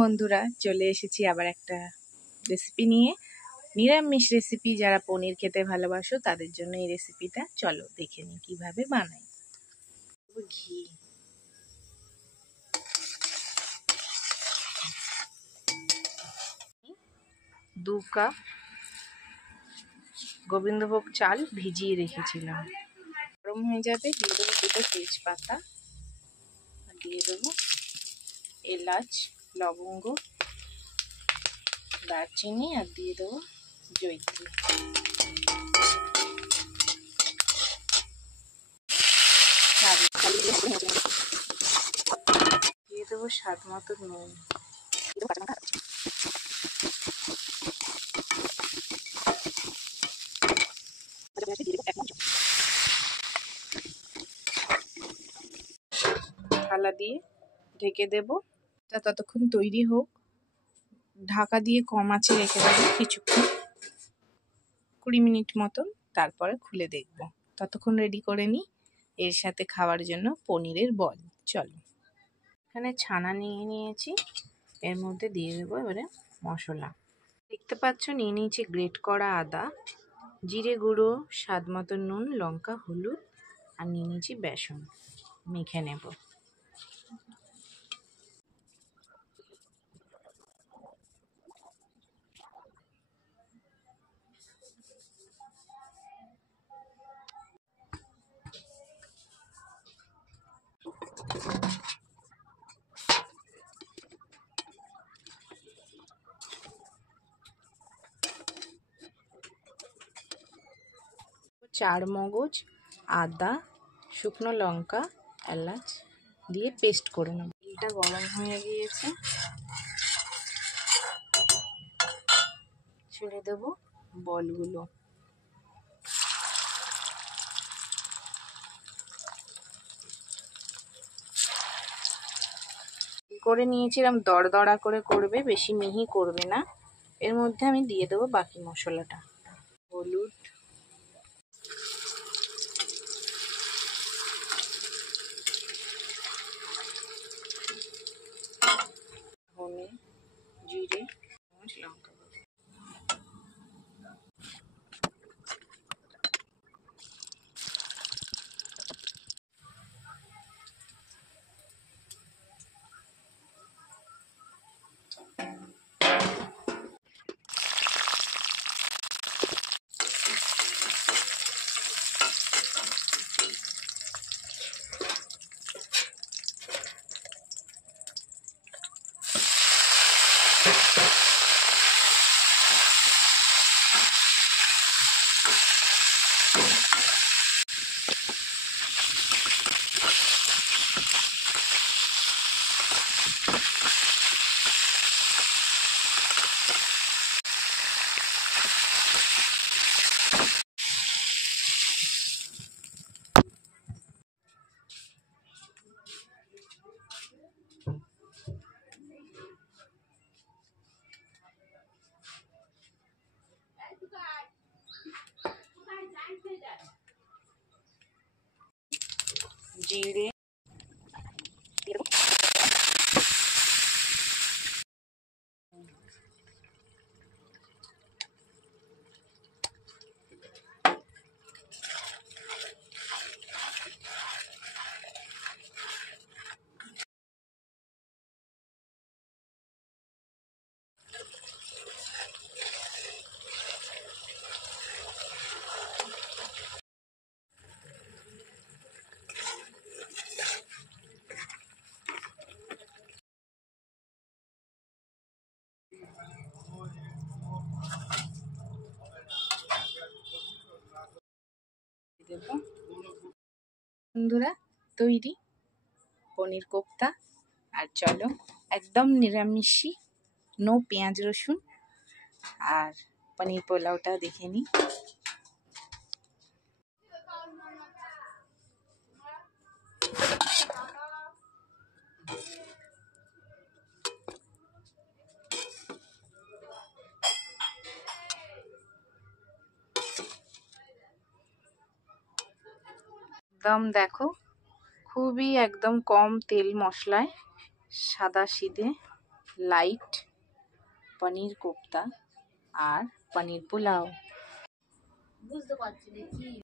বন্ধুরা, চলে এসেছি আবার একটা রেসিপি নিয়ে। নিরামিষ রেসিপি, যারা পনির খেতে ভালোবাসো তাদের জন্য এই রেসিপিটা। চলো দেখে নিই কিভাবে বানাই। ঘি, 2 কাপ গোবিন্দভোগ চাল ভিজিয়ে রেখেছিলাম। গরম হয়ে যাবে, দিয়ে দেবো 2টো তেজপাতা, দিয়ে দেবো এলাচ, লবঙ্গ, দারচিনি, আর দিয়ে দেবো জয়িত্রী। দিয়ে দেবো স্বাদ মতো নুন, থালা দিয়ে ঢেকে দেবো। ততক্ষণ তৈরি হোক, ঢাকা দিয়ে কম আঁচে রেখে দেবো কিছুক্ষণ, 20 মিনিট মতন। তারপরে খুলে দেখব। ততক্ষণ রেডি করে নিই এর সাথে খাওয়ার জন্য পনিরের বল। চলো, এখানে ছানা নিয়ে নিয়েছি, এর মধ্যে দিয়ে দেবো এবারে মশলা। দেখতে পাচ্ছ নিয়ে নিয়েছি গ্রেট করা আদা, জিরে গুঁড়ো, স্বাদ মতো নুন, লঙ্কা, হলুদ, আর নিয়ে নিয়েছি বেসন। মেখে নেব। চারমগজ, আদা, শুকনো লঙ্কা, এলাচ দিয়ে পেস্ট করে নেব। তেলটা গরম হয়ে গিয়েছে, ছেড়ে দেব বলগুলো। করে নিয়েছিলাম, দরদরা করে করবে, বেশি মিহি করবে না। এর মধ্যে আমি দিয়ে দেবো বাকি মশলাটা। হলুদ, ধনে, জিরে, লঙ্কা। জিরে, দেব। বন্ধুরা, তৈরি পনির কোপ্তা। আর চলো, একদম নিরামিষি, নো পেঁয়াজ রসুন। আর পনির পোলাওটা দেখে নিই। একদম দেখো, খুবই একদম কম তেল মশলায়, সাদা সিধে লাইট পনির কোপ্তা আর পনির পোলাও। বুঝতে পারছি না কি